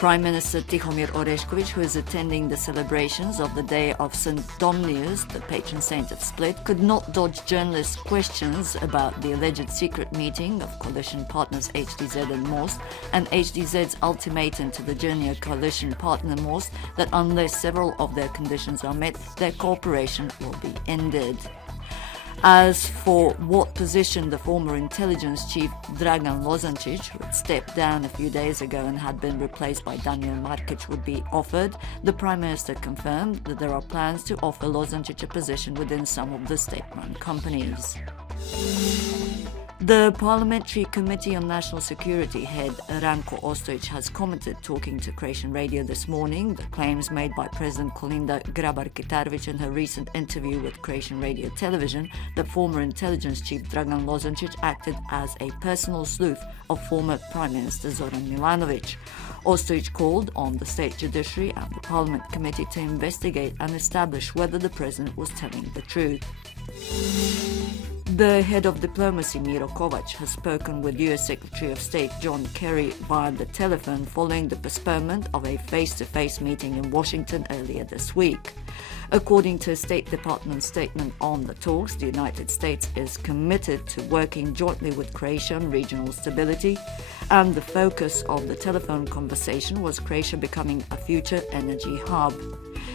Prime Minister Tihomir Orešković, who is attending the celebrations of the Day of St. Domnius, the patron saint of Split, could not dodge journalists' questions about the alleged secret meeting of coalition partners HDZ and Most, and HDZ's ultimatum to the junior coalition partner Most that unless several of their conditions are met, their cooperation will be ended. As for what position the former intelligence chief Dragan Lozančić, who had stepped down a few days ago and had been replaced by Daniel Markic, would be offered, the Prime Minister confirmed that there are plans to offer Lozančić a position within some of the state-run companies. The Parliamentary Committee on National Security head Ranko Ostojić has commented, talking to Croatian radio this morning, the claims made by President Kolinda Grabar-Kitarović in her recent interview with Croatian radio television that former intelligence chief Dragan Lozančić acted as a personal sleuth of former Prime Minister Zoran Milanović. Ostojić called on the State Judiciary and the Parliament Committee to investigate and establish whether the President was telling the truth. The head of diplomacy, Miro Kovac, has spoken with U.S. Secretary of State John Kerry via the telephone following the postponement of a face-to-face meeting in Washington earlier this week. According to a State Department statement on the talks, the United States is committed to working jointly with Croatia on regional stability, and the focus of the telephone conversation was Croatia becoming a future energy hub.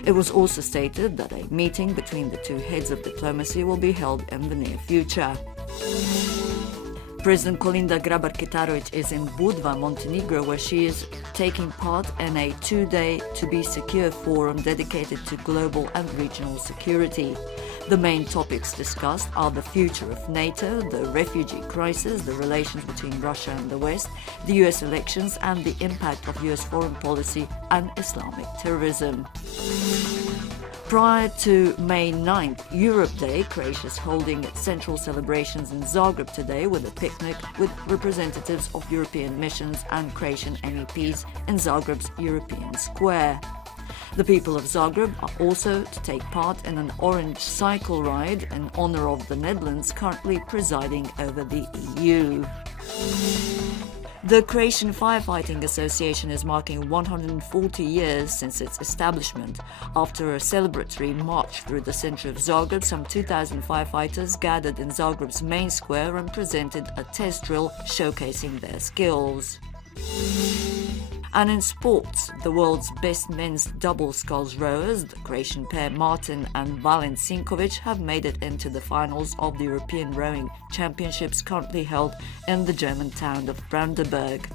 It was also stated that a meeting between the two heads of diplomacy will be held in the near future. President Kolinda Grabar-Kitarović is in Budva, Montenegro, where she is taking part in a two-day To Be Secure forum dedicated to global and regional security. The main topics discussed are the future of NATO, the refugee crisis, the relations between Russia and the West, the US elections, and the impact of US foreign policy and Islamic terrorism. Prior to May 9th, Europe Day, Croatia is holding its central celebrations in Zagreb today with a picnic with representatives of European missions and Croatian MEPs in Zagreb's European Square. The people of Zagreb are also to take part in an orange cycle ride in honor of the Netherlands currently presiding over the EU. The Croatian Firefighting Association is marking 140 years since its establishment. After a celebratory march through the center of Zagreb, some 2,000 firefighters gathered in Zagreb's main square and presented a test drill showcasing their skills. And in sports, the world's best men's double sculls rowers, the Croatian pair Martin and Valent Sinkovic, have made it into the finals of the European Rowing Championships currently held in the German town of Brandenburg.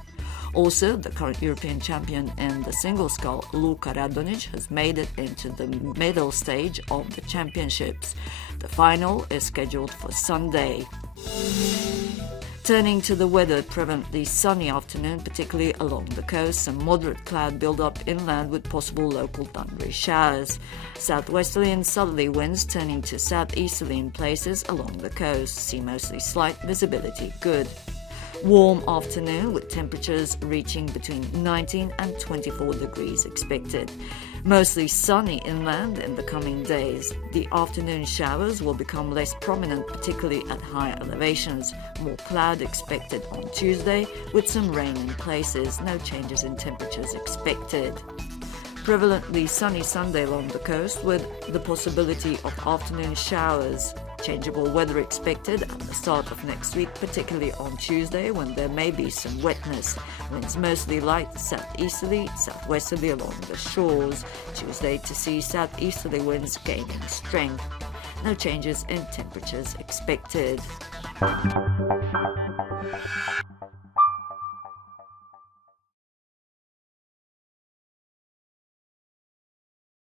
Also, the current European champion in the single scull, Luka Radonic, has made it into the medal stage of the championships. The final is scheduled for Sunday. Turning to the weather, predominantly sunny afternoon, particularly along the coast, some moderate cloud build-up inland with possible local thundery showers. Southwesterly and southerly winds turning to southeasterly in places along the coast. Sea mostly slight, visibility good. Warm afternoon with temperatures reaching between 19 and 24 degrees expected. Mostly sunny inland in the coming days. The afternoon showers will become less prominent, particularly at higher elevations. More cloud expected on Tuesday with some rain in places. No changes in temperatures expected. Prevalently sunny Sunday along the coast with the possibility of afternoon showers. Changeable weather expected at the start of next week, particularly on Tuesday when there may be some wetness. Winds mostly light southeasterly, southwesterly along the shores. Tuesday to see southeasterly winds gaining strength. No changes in temperatures expected.